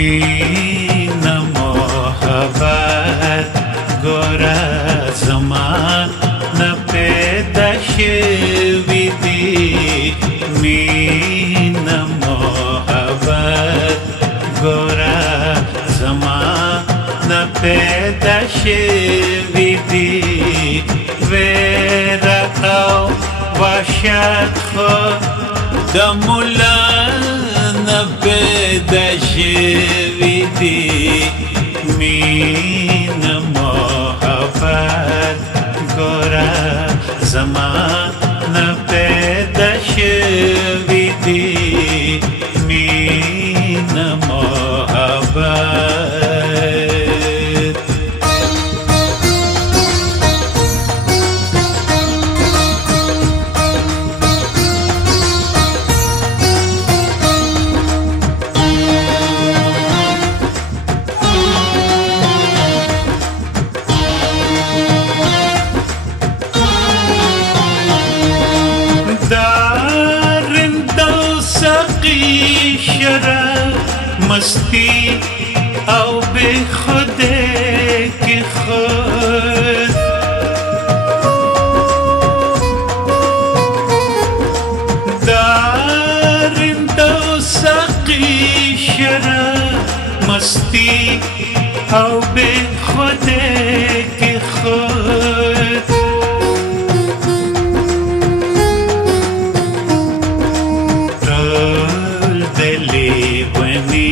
مینه محبت ګوره زمانه پیدا شوي دي مینه محبت ګوره زمانه پیدا شوي دي ویره او وحشت خو د مولا نه پیدا شوي دي مینه محبت ګوره زمانه پیدا شوي دي مینه محبت مستی او بے خودے کی خود دارند و سقی شراب مستی او بے خودے کی خود ټول دلی ونی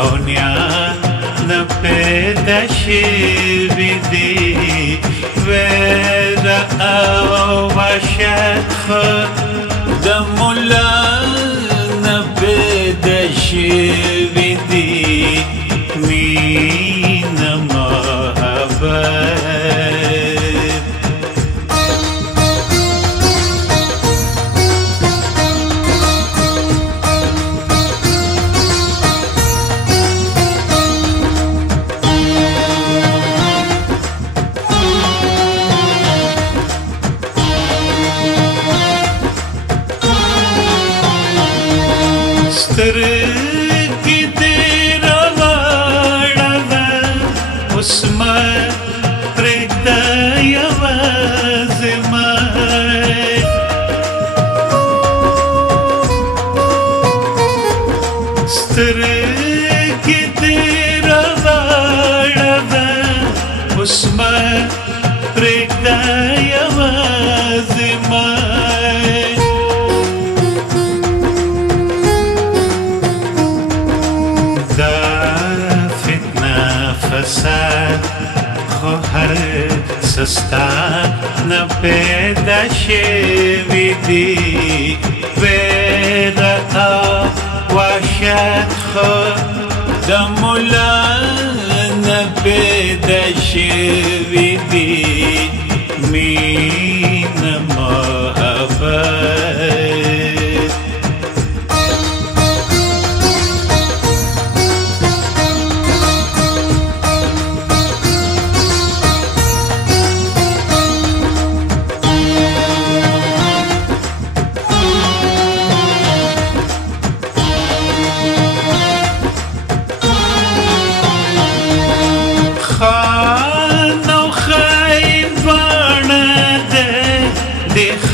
او نیانه پیدا شوي دي ویره او وحشت خو د مولا نه پیدا شوي دي مینه محبت سترګې دې راواړوه اوس مه پرېږده یوازې مه سترګې دې راواړوه اوس مه پرېږده یوازې مه فساد خو هر سستا نه پیدا شوي دي ویره او وحشت خو د مولا نه پیدا شوي دي مینه محبت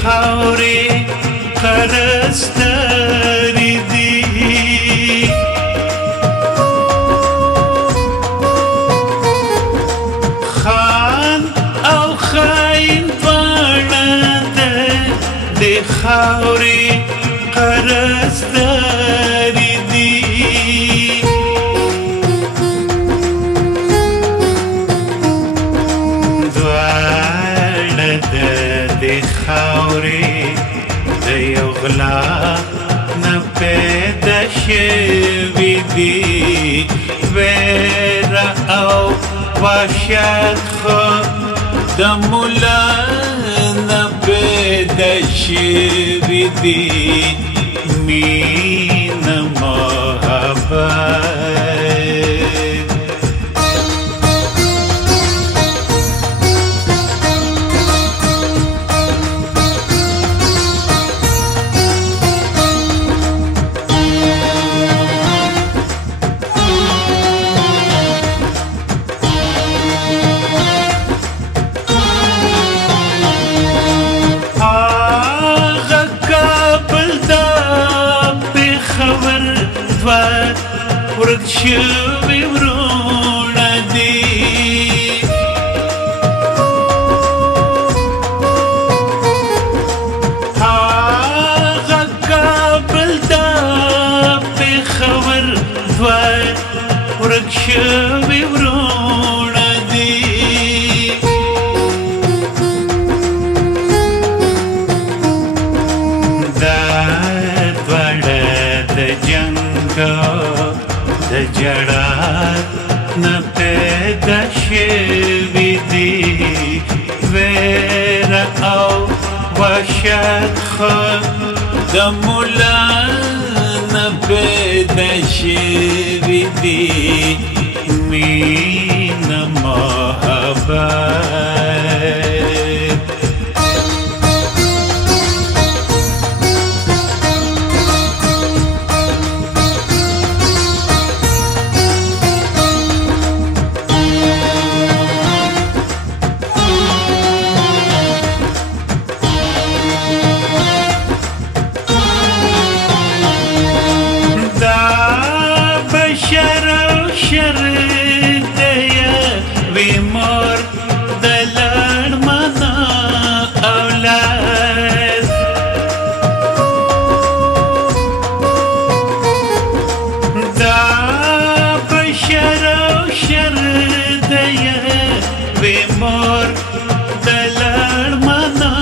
خاورې قرضداري دي خان او خاین دواړه د خاورې قرضداري دي دواړه د خاورې د یو غلا نه پیدا شوي دي ویره او وحشت خو د مولا نه پیدا شوي دي مینه محبت ورک شوي ورونه دي هغه کابل دا پېښور دوه ورک شوي ورونه دي دا دواړه د جنګ د جړا نه پیدا شوي دي ویره او وحشت خو د مولا نه پیدا شوي دي مینه محبت مور د لړمنا اولاد دا بشر او شر دی وی مور د لړمنا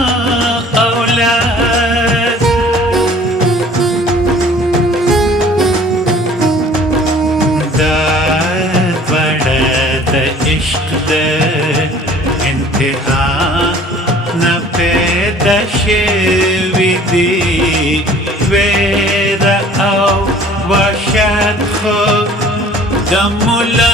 اولاد دا عشق ده انتها نه پیدا شوي دي ویره او وحشت خو د مولا